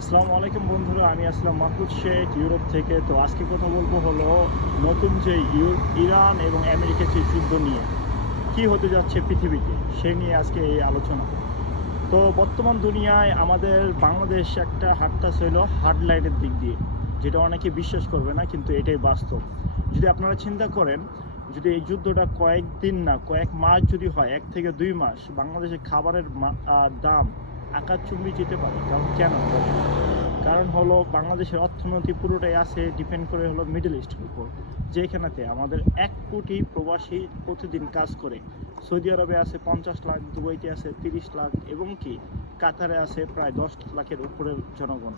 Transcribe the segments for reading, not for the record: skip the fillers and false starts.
আসসালামু আলাইকুম বন্ধুরা, আমি আসলাম মাহফুজ শেখ ইউরোপ থেকে। তো আজকে কথা বলবো হলো নতুন যে ইরান এবং আমেরিকার যে যুদ্ধ নিয়ে কি হতে যাচ্ছে পৃথিবীতে, সেই নিয়ে আজকে এই আলোচনা। তো বর্তমান দুনিয়ায় আমাদের বাংলাদেশ একটা হাঁটতাছে হলো হার্ড লাইনের দিক দিয়ে, যেটা অনেকে বিশ্বাস করবে না, কিন্তু এটাই বাস্তব। যদি আপনারা চিন্তা করেন, যদি এই যুদ্ধটা কয়েকদিন না কয়েক মাস যদি হয়, 1 থেকে 2 মাস, বাংলাদেশের খাবারের দাম আকাশচুম্বী যেতে পারে। কারণ কেন বলেন? কারণ হলো বাংলাদেশের অর্থনীতি পুরোটাই আছে ডিপেন্ড করে হলো মিডল ইস্টের উপর, যেখানেতে আমাদের 1 কোটি প্রবাসী প্রতিদিন কাজ করে। সৌদি আরবে আছে 50 লাখ, দুবাইতে আছে 30 লাখ, এবং কি কাতারে আছে প্রায় 10 লাখের উপরের জনগণ।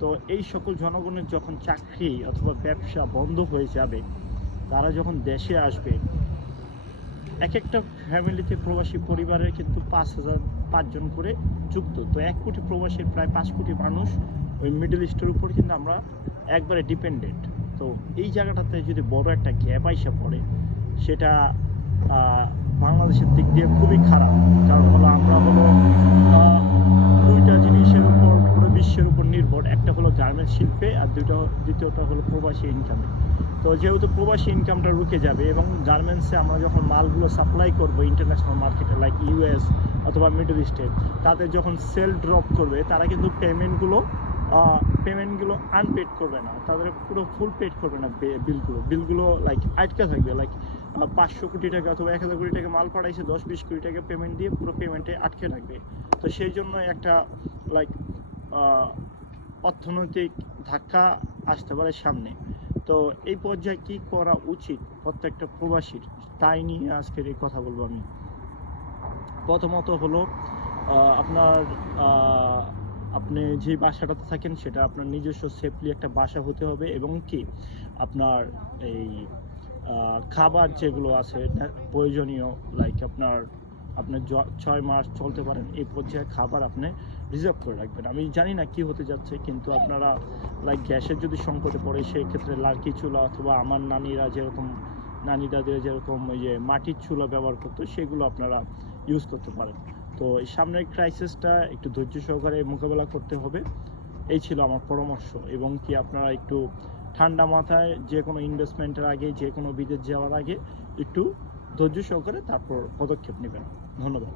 তো এই সকল জনগণের যখন চাকরি অথবা ব্যবসা বন্ধ হয়ে যাবে, তারা যখন দেশে আসবে, এক একটা ফ্যামিলিতে প্রবাসী পরিবারের কিন্তু 5,000 5 জন করে যুক্ত। তো 1 কোটি প্রবাসীর প্রায় 5 কোটি মানুষ ওই মিডল ইস্টের উপর কিন্তু আমরা একবারে ডিপেন্ডেন্ট। তো এই জায়গাটাতে যদি বড় একটা গ্যাপ আইসা পড়ে, সেটা বাংলাদেশের দিক দিয়ে খুবই খারাপ। কারণ হলো আমরা হলো দুইটা জিনিসের উপর পুরো বিশ্বের উপর নির্ভর। একটা হলো গার্মেন্টস শিল্পে, আর দ্বিতীয়টা হলো প্রবাসী ইনকামে। তো যেহেতু প্রবাসী ইনকামটা রুকে যাবে, এবং গার্মেন্টসে আমরা যখন মালগুলো সাপ্লাই করবো ইন্টারন্যাশনাল মার্কেটে লাইক ইউএস অথবা মিডল ইস্টে, তাদের যখন সেল ড্রপ করবে, তারা কিন্তু পেমেন্টগুলো আনপেড করবে না, তাদের পুরো ফুল পেড করবে না। বিলগুলো লাইক আটকা থাকবে। লাইক 500 কোটি টাকা অথবা 1000 কোটি টাকা মাল পাঠাইছে, 10-20 কোটি টাকা পেমেন্ট দিয়ে পুরো পেমেন্টে আটকে থাকবে। তো সেই জন্য একটা লাইক অর্থনৈতিক ধাক্কা আসতে পারে সামনে। তো এই পর্যায়ে কী করা উচিত প্রত্যেকটা প্রবাসীর, তাই নিয়ে আজকের এই কথা বলবো আমি। প্রথমত হলো আপনার আপনি যে বাসাটাতে থাকেন, সেটা আপনার নিজস্ব সেফলি একটা বাসা হতে হবে, এবং কি আপনার এই খাবার যেগুলো আছে প্রয়োজনীয়, লাইক আপনি 6 মাস চলতে পারেন এই পর্যায়ে খাবার আপনি রিজার্ভ করে রাখবেন। আমি জানি না কি হতে যাচ্ছে, কিন্তু আপনারা লাইক গ্যাসের যদি সংকটে পড়ে, সেই ক্ষেত্রে লার্কি চুলা অথবা আমার নানি দাদিরা যেরকম ওই যে মাটির চুলা ব্যবহার করতো, সেগুলো আপনারা ইউজ করতে পারেন। তো এই সামনের ক্রাইসিসটা একটু ধৈর্য সহকারে মোকাবেলা করতে হবে, এই ছিল আমার পরামর্শ। এবং কি আপনারা একটু ঠান্ডা মাথায় যে কোনো ইনভেস্টমেন্টের আগে, যে কোনো বিদেশ যাওয়ার আগে একটু ধৈর্য সহকারে তারপর পদক্ষেপ নেবেন। ধন্যবাদ।